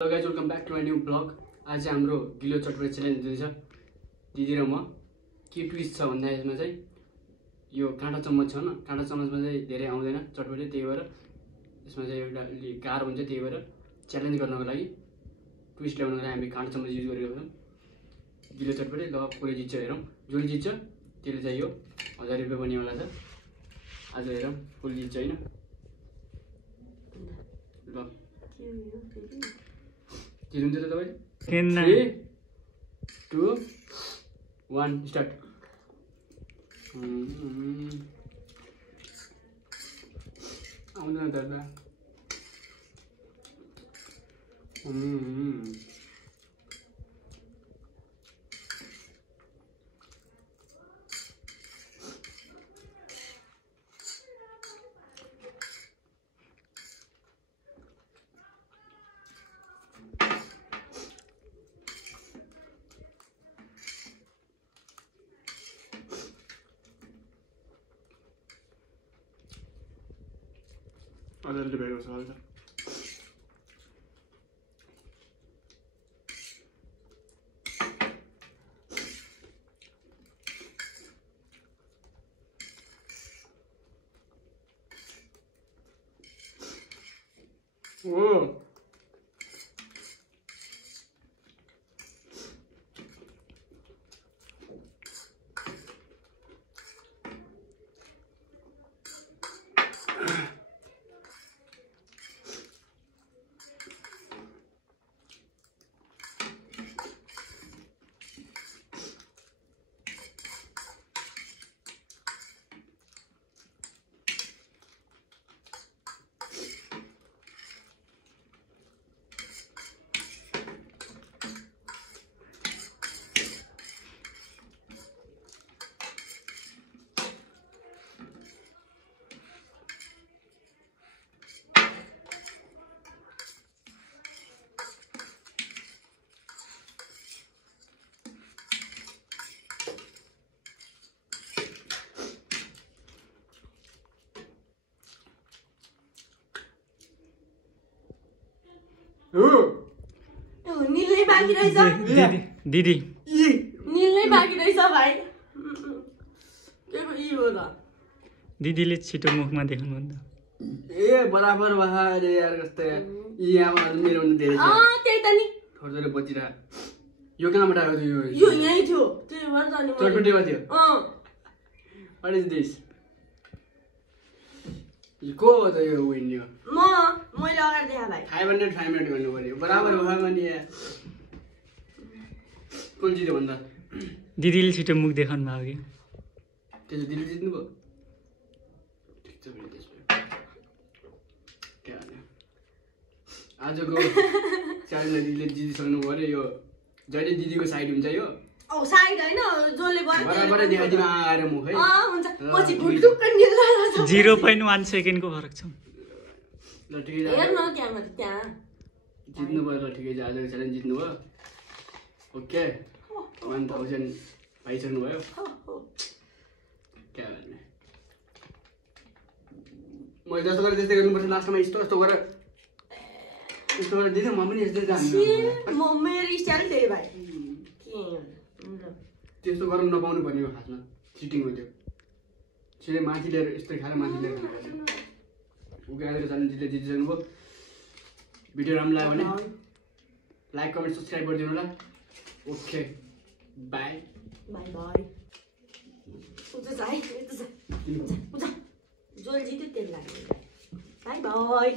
Hello guys, welcome back to my new blog. आज चाहिँ हाम्रो गिलो चटपटे च्यालेन्ज दिँदैछ दिदी र म। के ट्विस्ट छ भन्दा यसमा चाहिँ यो काँटा चम्मच छ न, काँटा चम्मचमा चाहिँ धेरै आउँदैन चटपटे, त्यही भएर यसमा चाहिँ एउटा गाह्रो हुन्छ। त्यही भएर च्यालेन्ज गर्नको लागि, ट्विस्ट ल्याउनको लागि हामी काँटा चम्मच युज गरेको छौँ। गिलो चटपटे ल कसले जित्छ हेरौँ, जसले जित्छ त्यसले चाहिँ यो 1000 रुपियाँ बन्नेवाला छ। आज हेरौँ कसले जित्छ होइन। ल जित्नुहुन्छ त तपाईँ? 3, 2, 1 स्टार्ट। आउँदैन दादा। अलिअलि भएको छ अहिले। ओ नीलै बाँकी रहेछ दिदी नीलै बाँकी रहेछ भाइ। के को ई हो त? दिदीले छिटो मुखमा देखाउनु भन्दा ए बराबर भा रे यार, कस्तो यार। यहाँ मेरो पनि धेरै छ। त्यही त नि थोरै बचिरा। यो कहाँबाट आयो यो? यो यही थियो, त्यही भएर त नि चटपटेमा थियो। What is this? को हो त यो विन? यो मैले अगाडि देखा भाइ। 500 गर्नु पर्यो, बराबर भयो नि यार। कुन जित्यो भन्दा? दिदीले छिटो मुख देखाउनु भयो कि त्यसो दिदी जित्नु भयो। ठिक छ भने त्यसमा के हाल्यो? आजको च्यालेन्ज दिदीले जितिसक्नु पर्यो। यो जहिले दिदीको साइड हुन्छ यो। ओ साइड हैन, जोले गर्यो बराबर देखाइदिनु आएर मुख है। हुन्छ, पछि भुटुक्क निल्ला 0.1 सेकेन्डको फरक छ। ल ठिकै छ, हेर्न क्यामेरा त्यहाँ जित्नु भयो। ल ठिकै छ, आजको च्यालेन्ज जित्नु भयो। ओके, 1000 पाइसक्नु भयो। क्या भन्ने, मैले जस्तो गरेँ त्यस्तै गर्नुपर्छ। लास्टमा यस्तो यस्तो गरेर दिदी म पनि यस्तै जान्छु। म मेरो स्टाइल त्यही भाइ। त्यस्तो गर्न नपाउनु पर्ने हो खासमा, चिटिङ हो त्यो। सिधै माथि लिएर यस्तै खाएर माथि लिएर ओके, आजको च्यालेन्ज जितिसक्नु भयो। भिडियो राम्रो लाग्यो भने लाइक कमेन्ट सब्सक्राइब गरिदिनु होला। Okay, by by by. जोल जित्यो त्यसले लाग्यो। By by.